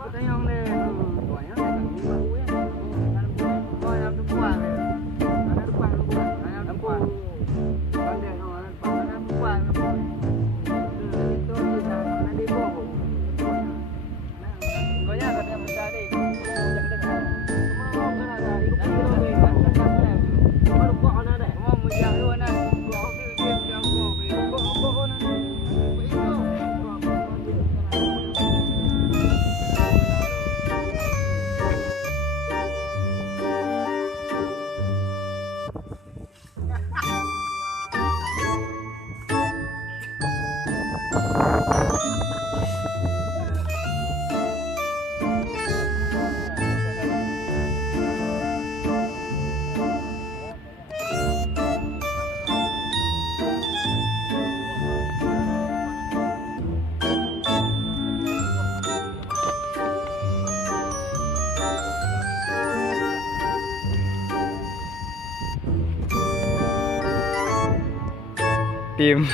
Tayong le, buahnya kan ni baru ya. Oh, dalam depan le. Dalam depan lu. Dalam depan. Pandai no, dalam depan. Itu kita nanti bohong. Kau ya kata mencari. Jangan dengar. Mau kan ada ikut kilo ni kan tak boleh. Baru kau ana deh. Mau mujang lu ana. Kau dia yang kau ana. Tim